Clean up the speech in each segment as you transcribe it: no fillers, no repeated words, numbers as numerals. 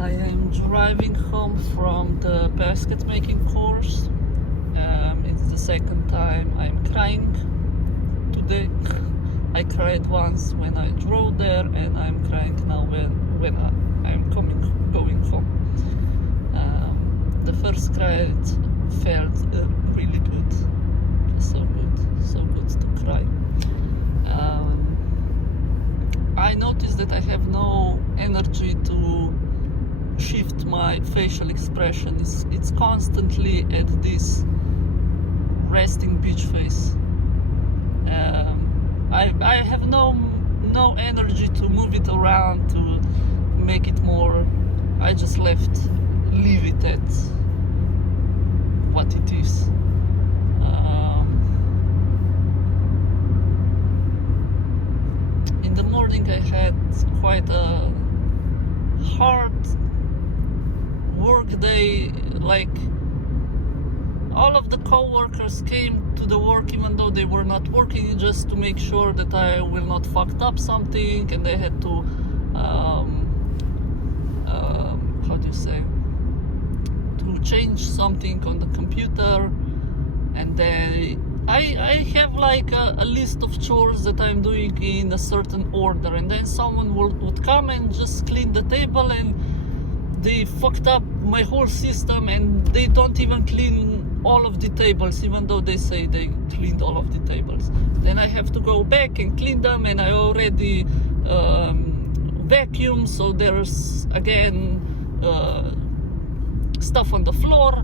I am driving home from the basket making course. It's the second time I'm crying today. I cried once when I drove there, and I'm crying now when I'm going home. The first cry felt really good, so good to cry. I noticed that I have no energy to shift my facial expression. It's constantly at this resting beach face. I have no energy to move it around, to make it more. I just leave it at what it is. In the morning I had quite a hard work day. Like, all of the co-workers came to the work even though they were not working, just to make sure that I will not fucked up something, and they had to how do you say, to change something on the computer. And then I have like a list of chores that I'm doing in a certain order, and then someone would come and just clean the table, and they fucked up my whole system, and they don't even clean all of the tables even though they say they cleaned all of the tables. Then I have to go back and clean them, and I already vacuum, so there's again stuff on the floor.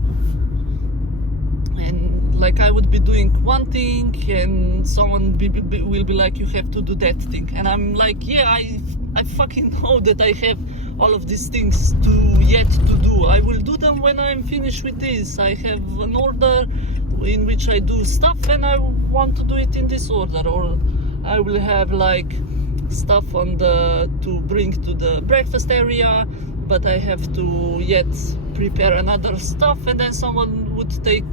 And like, I would be doing one thing and someone will be like, you have to do that thing, and I'm like, yeah, I fucking know that I have all of these things yet to do. I will do them when I'm finished with this. I have an order in which I do stuff, and I want to do it in this order. Or I will have like stuff to bring to the breakfast area, but I have to yet prepare another stuff, and then someone would take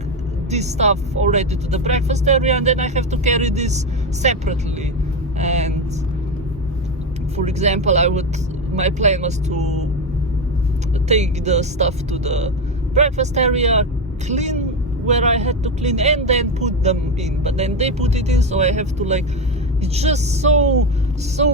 this stuff already to the breakfast area, and then I have to carry this separately. And for example, my plan was to take the stuff to the breakfast area, clean where I had to clean, and then put them in. But then they put it in, so I have to like, it's just so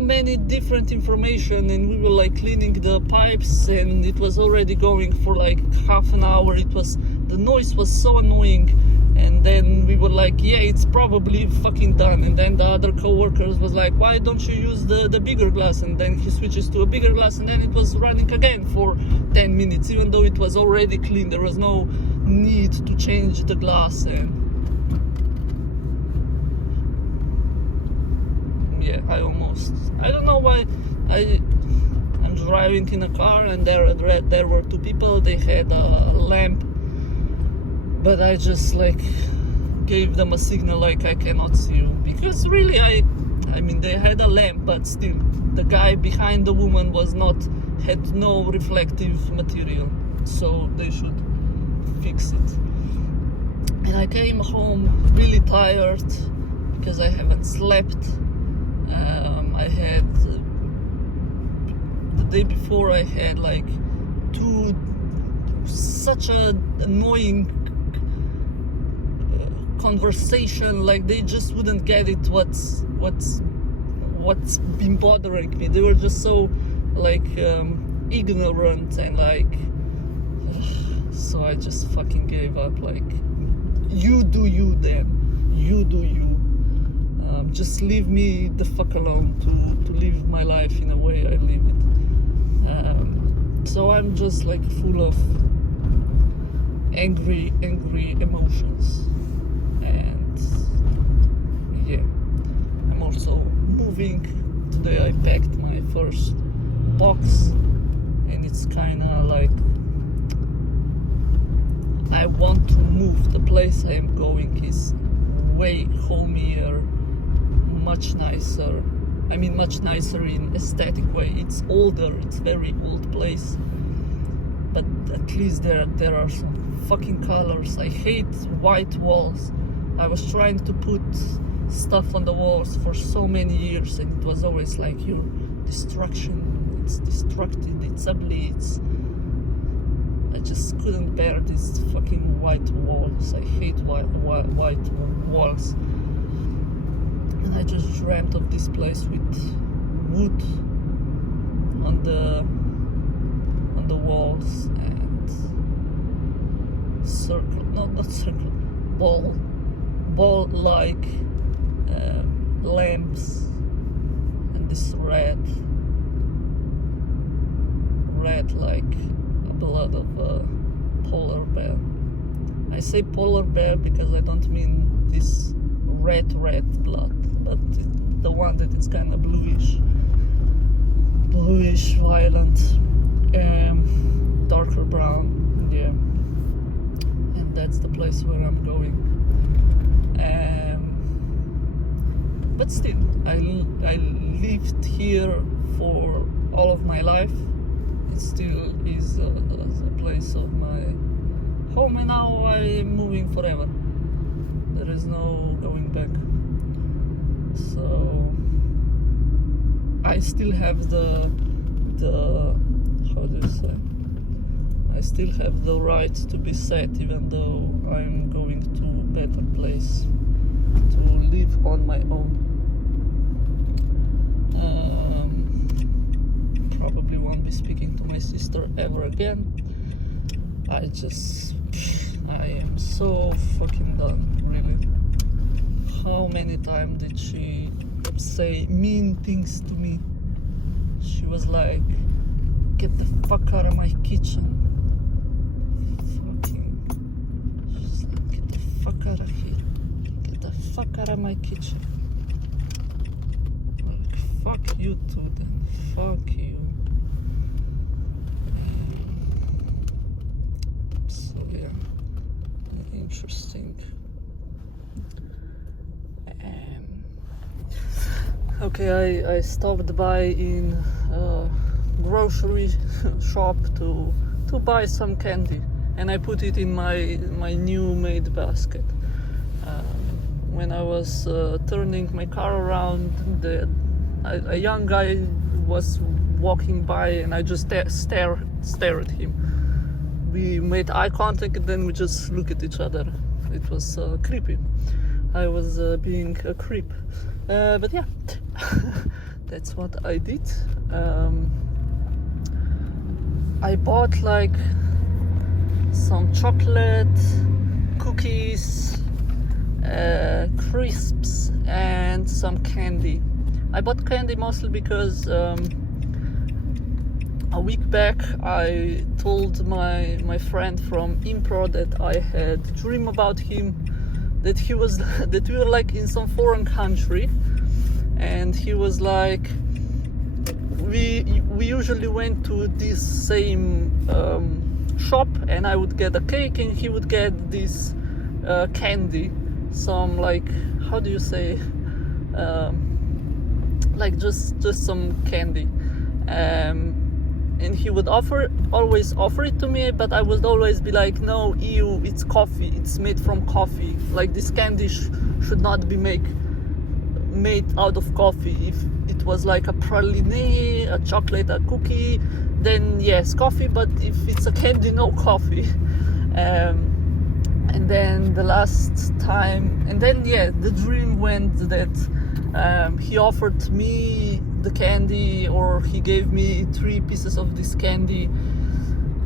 many different information. And we were like cleaning the pipes, and it was already going for like half an hour. The noise was so annoying. And then we were like, yeah, it's probably fucking done. And then the other co-workers was like, why don't you use the bigger glass? And then he switches to a bigger glass, and then it was running again for 10 minutes, even though it was already clean. There was no need to change the glass. And yeah, I don't know why I'm driving in a car, and there were two people. They had a lamp, but I just like gave them a signal like, I cannot see you, because really I mean they had a lamp, but still the guy behind the woman had no reflective material, so they should fix it. And I came home really tired because I haven't slept. I had the day before I had like such an annoying conversation. Like, they just wouldn't get it what's been bothering me. They were just so like ignorant, and like so I just fucking gave up. Like, you do you, then you do you. Just leave me the fuck alone to live my life in a way I live it. So I'm just like full of angry emotions. And yeah, I'm also moving. Today I packed my first box, and it's kind of like, I want to move. The place I am going is way homier, much nicer. I mean, much nicer in aesthetic way. It's older, it's very old place, but at least there are some fucking colors. I hate white walls. I was trying to put stuff on the walls for so many years, and it was always like, your destruction, it's destructive, it's ugly, I just couldn't bear these fucking white walls. I hate white walls. And I just dreamt of this place with wood on the walls and circle, not circle, ball like lamps, and this red like blood of a polar bear. I say polar bear because I don't mean this red blood, but the one that is kind of bluish, violent, darker brown, yeah. And that's the place where I'm going. But still, I lived here for all of my life. It still is a place of my home, and now I'm moving forever. There is no going back. So I still have the how do you say? I still have the right to be sad, even though I'm going to a better place to live on my own. Probably won't be speaking to my sister ever again. I am so fucking done, really. How many times did she say mean things to me? She was like, get the fuck out of my kitchen. She's like, get the fuck out of here. Get the fuck out of my kitchen. Like, fuck you too then. Fuck you. So yeah, interesting. Okay, I stopped by in a grocery shop to buy some candy, and I put it in my new made basket. When I was turning my car around, a young guy was walking by, and I just stare at him. We made eye contact, and then we just look at each other. It was creepy. I was being a creep. But yeah, that's what I did. I bought like some chocolate, cookies, crisps, and some candy. I bought candy mostly because a week back I told my friend from Impro that I had a dream about him, that we were like in some foreign country, and he was like, we usually went to this same shop, and I would get a cake and he would get this candy, some like, how do you say, like just some candy, and he would always offer it to me, but I would always be like, no, ew, it's coffee, it's made from coffee, like this candy should not be made out of coffee. If it was like a praline, a chocolate, a cookie, then yes, coffee, but if it's a candy, no coffee. And then the last time, and then yeah, the dream went that he offered me the candy, or he gave me 3 pieces of this candy,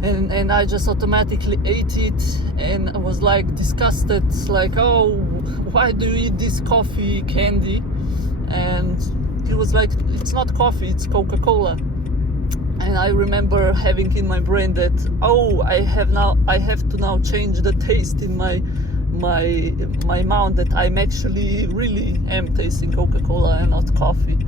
and I just automatically ate it, and I was like disgusted, like, oh, why do you eat this coffee candy? And he was like, it's not coffee, it's Coca-Cola. And I remember having in my brain that, oh, I have to now change the taste in my mouth, that I'm actually really am tasting Coca-Cola and not coffee.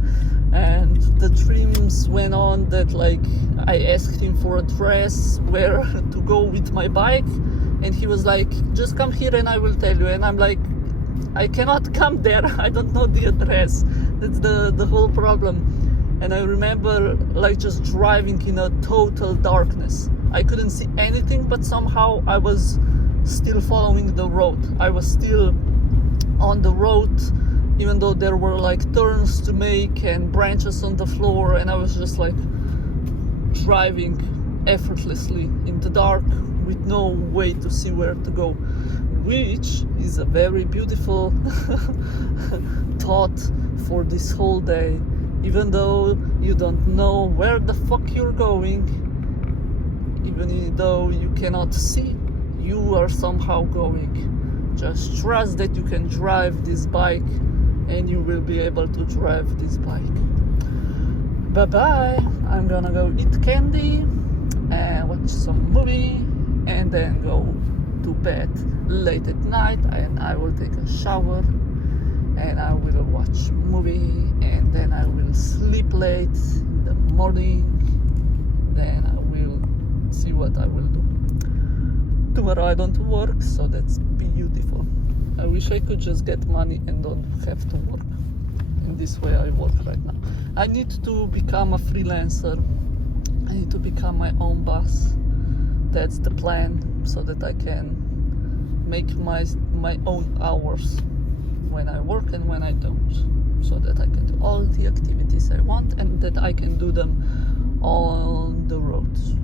And the dreams went on that, like, I asked him for a address where to go with my bike, and he was like, just come here and I will tell you. And I'm like, I cannot come there, I don't know the address. That's the whole problem. And I remember like just driving in a total darkness. I couldn't see anything, but somehow I was still following the road. I was still on the road, even though there were like turns to make and branches on the floor, and I was just like driving effortlessly in the dark with no way to see where to go, which is a very beautiful thought for this whole day. Even though you don't know where the fuck you're going, even though you cannot see, you are somehow going. Just trust that you can drive this bike, and you will be able to drive this bike. Bye bye. I'm gonna go eat candy and watch some movie, and then go to bed late at night, and I will take a shower, and I will watch movie, and then I will sleep late in the morning. Then I will see what I will do. Tomorrow I don't work, so that's beautiful. I wish I could just get money and don't have to work. In this way I work right now. I need to become a freelancer. I need to become my own boss. That's the plan, so that I can make my own hours when I work and when I don't, so that I can do all the activities I want and that I can do them on the roads.